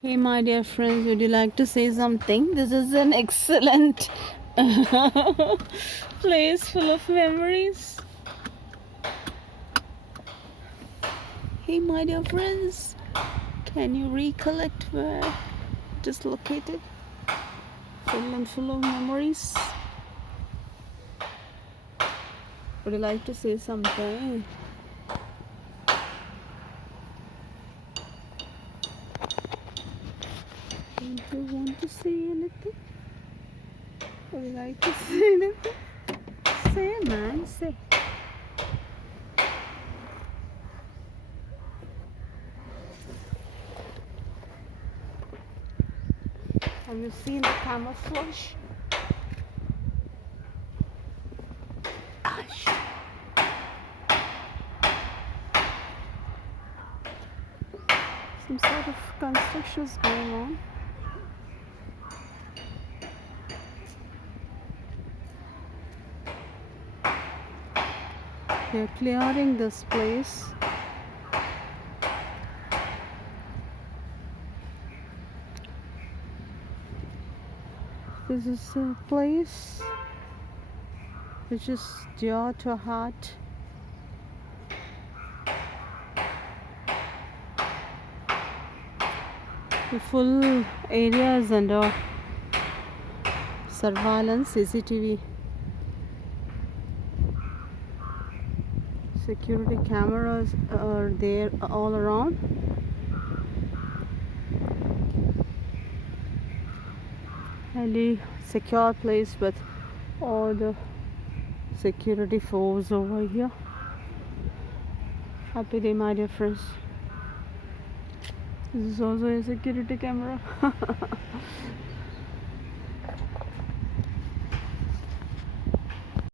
Hey, my dear friends, would you like to say something? This is an excellent place full of memories. Hey, my dear friends, can you recollect where it is located? Full and full of memories. Would you like to say something? Don't you want to say anything? Would you like to say anything? Say, man, say. Have you seen the camouflage? Some sort of construction is going on. They're clearing this place. This is a place which is dear to heart. The full area is under surveillance. CCTV security cameras are there all around. Highly secure place with all the security force over here. Happy day, my dear friends. This is also a security camera.